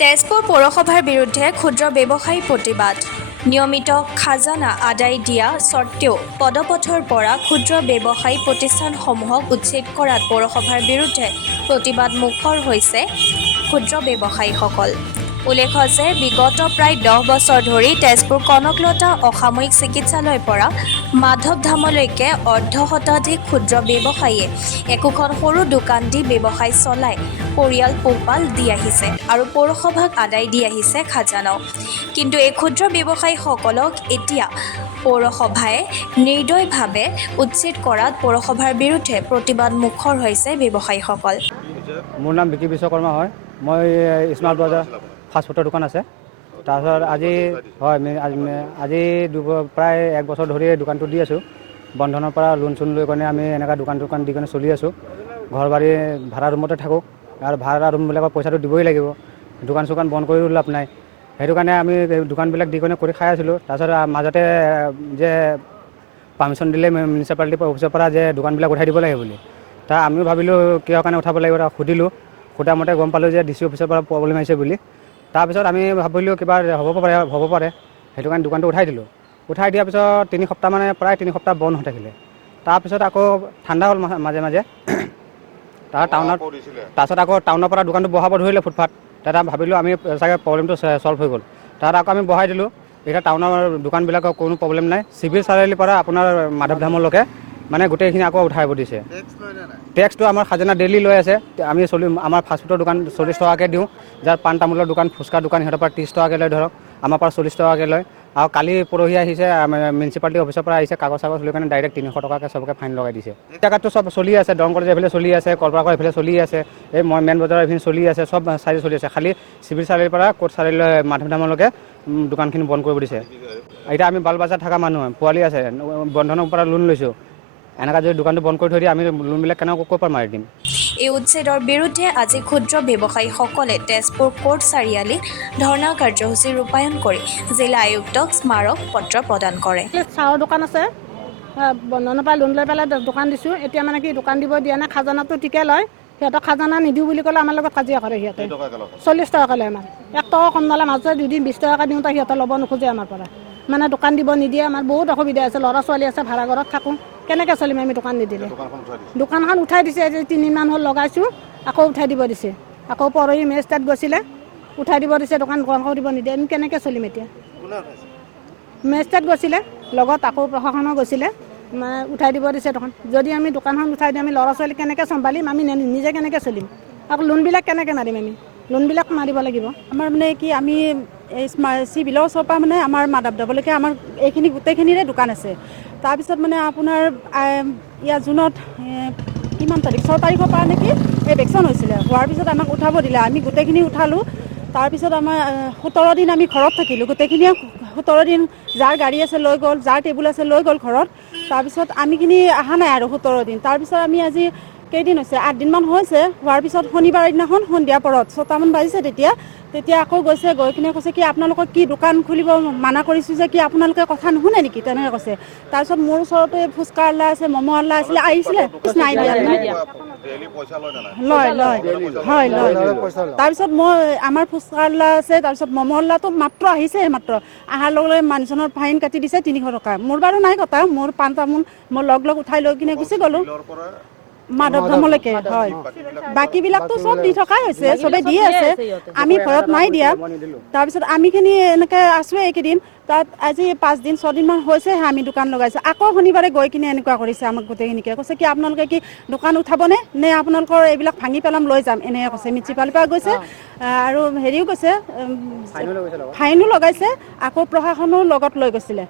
তেজপুৰ পৌৰসভাৰ বিৰুদ্ধে ক্ষুদ্ৰ ব্যৱসায়ী প্ৰতিবাদ। নিয়মিত খাজানা আদায় দিয়া স্বত্বেও পদপথৰ পৰা ক্ষুদ্ৰ ব্যৱসায়ী প্ৰতিষ্ঠানসমূহক উচ্ছেদ কৰাত পৌৰসভাৰ বিৰুদ্ধে প্ৰতিবাদ মুখৰ হৈছে ক্ষুদ্ৰ ব্যৱসায়ীসকল। উল্লেখ্য যে বিগত প্ৰায় 10 বছৰ ধৰি তেজপুৰ কনকলতা অসামৰিক চিকিৎসালয়ৰ পৰা মাধৱধামলৈকে অৰ্ধশতাধিক ক্ষুদ্ৰ ব্যৱসায়ীয়ে একোখন সৰু দোকান দি ব্যৱসায় চলাই পৰিয়াল পোহপাল দি আহিছে আৰু পৌৰসভাক আদায় দি আহিছে খাজানাও। কিন্তু এই ক্ষুদ্ৰ ব্যৱসায়ীসকলক এতিয়া পৌৰসভাই নিৰ্দয়ভাৱে উচ্ছেদ কৰাত পৌৰসভাৰ বিৰুদ্ধে প্ৰতিবাদ মুখৰ হৈছে ব্যৱসায়ীসকল। মোৰ নাম বিকি বিশ্বকৰ্মা হয়। মই স্মাৰ্ট বজাৰ ফাষ্টফুডৰ দোকান আছে। তাৰপিছত আজি প্ৰায় 1 বছৰ ধৰি দোকানটো দি আছোঁ। বন্ধনৰ পৰা লোন চোন লৈ কিনে আমি এনেকুৱা দোকান দি কিনে চলি আছোঁ। ঘৰ বাৰী ভাড়া ৰুমতে থাকোঁ আৰু ভাড়া ৰুমবিলাকৰ পইচাটো দিবই লাগিব। দোকান চোকান বন্ধ কৰিও লাভ নাই। সেইটো কাৰণে আমি দোকানবিলাক দি কিনে কৰি খাই আছিলোঁ। তাৰপিছত মাজতে যে পাৰ্মিশ্যন দিলে মিউনিচিপালিটিৰ অফিচৰ পৰা যে দোকানবিলাক উঠাই দিব লাগে বুলি, আমিও ভাবিলোঁ কিহৰ কাৰণে উঠাব লাগিব, সুধিলোঁ। সোধা মতে গম পালোঁ যে DC অফিচৰ পৰা প্ৰব্লেম আহিছে বুলি। তাৰপিছত আমি ভাবিলোঁ কিবা হ'ব পাৰে সেইটো কাৰণে দোকানটো উঠাই দিলোঁ। উঠাই দিয়াৰ পিছত প্ৰায় 3 সপ্তাহ বন্ধ হৈ থাকিলে। তাৰপিছত আকৌ ঠাণ্ডা হ'ল মাজে মাজে। তাৰপিছত আকৌ টাউনৰ পৰা দোকানটো বহাব ধৰিলে ফুটপাথ। তাত ভাবিলোঁ আমি চাগে প্ৰব্লেমটো ছল্ভ হৈ গ'ল। তাত আকৌ আমি বহাই দিলোঁ। এতিয়া টাউনৰ দোকানবিলাকৰ কোনো প্ৰব্লেম নাই। চিভিল চাৰিআলিৰ পৰা আপোনাৰ মাধৱধামলৈকে মানে গোটেইখিনি আকৌ উঠাব দিছে। টেক্সটো আমাৰ খাজানা ডেইলি লৈ আছে। আমাৰ ফাষ্টফুডৰ দোকান 40 টকাকৈ দিওঁ। যাৰ পাণ তামোলৰ দোকান, ফুচকা দোকান সিহঁতৰ পৰা 30 টকাকৈ লয় ধৰক। আমাৰ পৰা 40 টকাকৈ লয়। আৰু কালি পৰহি আহিছে মিউনিচিপালিটি অফিচৰ পৰা আহিছে কাগজ লৈ কাৰণে ডাইৰেক্ট 300 টকাকৈ চবকে ফাইন লগাই দিছে। জেগাতটো চব চলি আছে। দৰং কলেজ এইফালে চলি আছে, কলপাৰ্কৰ এইফালে চলি আছে, এই মেইন বজাৰৰ এইখিনি চলি আছে, চব চাইড চলি আছে। খালি চিভিল চাৰিআলিৰ পৰা কোৰ্ট চাৰিআলিলৈ মাধৱধামলৈকে দোকানখিনি বন্ধ কৰিব দিছে। এতিয়া আমি বালবাজাৰ থকা মানুহ, পোৱালি আছে, বন্ধনৰ পৰা লোন লৈছোঁ। এনেকৈ যদি দোকানটো বন্ধ কৰি থৈ দিয়ে আমি লোনবিলাক কেনেকৈ ক'ৰ পৰা মাৰি দিম। এই উচ্ছেদৰ বিৰুদ্ধে আজি ক্ষুদ্ৰ ব্যৱসায়ীসকলে তেজপুৰ কোৰ্ট চাৰিআলিত ধৰ্ণা কাৰ্যসূচী ৰূপায়ণ কৰি জিলা আয়ুক্তক স্মাৰক পত্ৰ প্ৰদান কৰে। চাহৰ দোকান আছে, বন্ধনৰ পৰা লোন লৈ পেলাই দোকান দিছোঁ। এতিয়া মানে কি দোকান দিব দিয়া নাই, খাজানাটো ঠিকে লয়। সিহঁতক খাজানা নিদিওঁ বুলি ক'লে আমাৰ লগত কাজিয়া কৰে সিহঁতে। 40 টকাকৈ লয় আমাৰ। 1 টকা কম নলয়। মাজতে দুদিন 20 টকাকৈ দিওঁতে সিহঁতে ল'ব নোখোজে আমাৰ পৰা। মানে দোকান দিব নিদিয়ে। আমাৰ বহুত অসুবিধা আছে। ল'ৰা ছোৱালী আছে, ভাড়া ঘৰত থাকোঁ। কেনেকৈ চলিম আমি দোকান নিদিলে? দোকানখন উঠাই দিছে। আজি 3 দিনমান হ'ল লগাইছোঁ, আকৌ উঠাই দিব দিছে। আকৌ পৰহি মেজিষ্ট্ৰেট গৈছিলে, উঠাই দিব দিছে। দোকান দিব নিদিয়ে। আমি কেনেকৈ চলিম এতিয়া? মেজিষ্ট্ৰেট গৈছিলে লগত, আকৌ প্ৰশাসনো গৈছিলে, উঠাই দিব দিছে দোকান। যদি আমি দোকানখন উঠাই দিওঁ আমি ল'ৰা ছোৱালী কেনেকৈ চম্ভালিম? আমি নিজে কেনেকৈ চলিম? আকৌ লোনবিলাক কেনেকৈ মাৰিম? আমি লোনবিলাক মাৰিব লাগিব। আমাৰ মানে কি আমি এই চিভিলৰ ওচৰৰ পৰা মানে আমাৰ মাধৱধামলৈকে আমাৰ এইখিনি গোটেইখিনিৰে দোকান আছে। তাৰপিছত মানে আপোনাৰ ইয়াৰ জুনত কিমান তাৰিখ 6 তাৰিখৰ পৰা নেকি এই ভেকচিন হৈছিলে। হোৱাৰ পিছত আমাক উঠাব দিলে। আমি গোটেইখিনি উঠালোঁ। তাৰপিছত আমাৰ 17 দিন আমি ঘৰত থাকিলোঁ। গোটেইখিনিয়ে 17 দিন যাৰ গাড়ী আছে লৈ গ'ল, যাৰ টেবুল আছে লৈ গ'ল ঘৰত। তাৰপিছত আমিখিনি অহা নাই আৰু 17 দিন। তাৰপিছত আমি আজি কেইদিন হৈছে, 8 দিনমান হৈছে। হোৱাৰ পিছত শনিবাৰৰ দিনাখন সন্ধিয়া পৰত 6টামান বাজিছে তেতিয়া আকৌ গৈছে, গৈ কিনে কৈছে কি আপোনালোকক কি দোকান খুলিব মানা কৰিছোঁ যে কি আপোনালোকে কথা নুশুনে নেকি? তেনেকৈ কৈছে। তাৰপিছত মোৰ ওচৰতে ফুচকা আল্লা আছে, ম'ম' আল্লা আহিছিলে। নাই দিয়া লয়। হয় লয়। তাৰপিছত আমাৰ ফুচকা আল্লা আছে, তাৰপিছত ম'ম' আল্লাটো মাত্ৰ আহিছে। মাত্ৰ অহাৰ লগে লগে মানুহজনৰ ফাইন কাটি দিছে 300 টকা। মোৰ বাৰু নাই কটা, মোৰ পাণ তামোল মই লগ উঠাই লৈ কিনে গুচি গ'লোঁ মাধৱধামলৈকে। হয়, বাকীবিলাকতো চব দি থকাই হৈছে, চবেই দি আছে। আমি ঘৰত নাই দিয়া। তাৰপিছত আমিখিনি এনেকৈ আছোঁৱে এইকেইদিন। তাত আজি 5 দিন 6 দিনমান হৈছেহে আমি দোকান লগাইছোঁ। আকৌ শনিবাৰে গৈ কিনে এনেকুৱা কৰিছে আমাক গোটেইখিনিকে। কৈছে কি আপোনালোকে কি দোকান উঠাবনে নে আপোনালোকৰ এইবিলাক ভাঙি পেলাম লৈ যাম? এনেকৈ কৈছে। মিউনিচিপালিটিৰ পৰা গৈছে আৰু হেৰিও কৈছে, ফাইনো লগাইছে। আকৌ প্ৰশাসনো লগত লৈ গৈছিলে।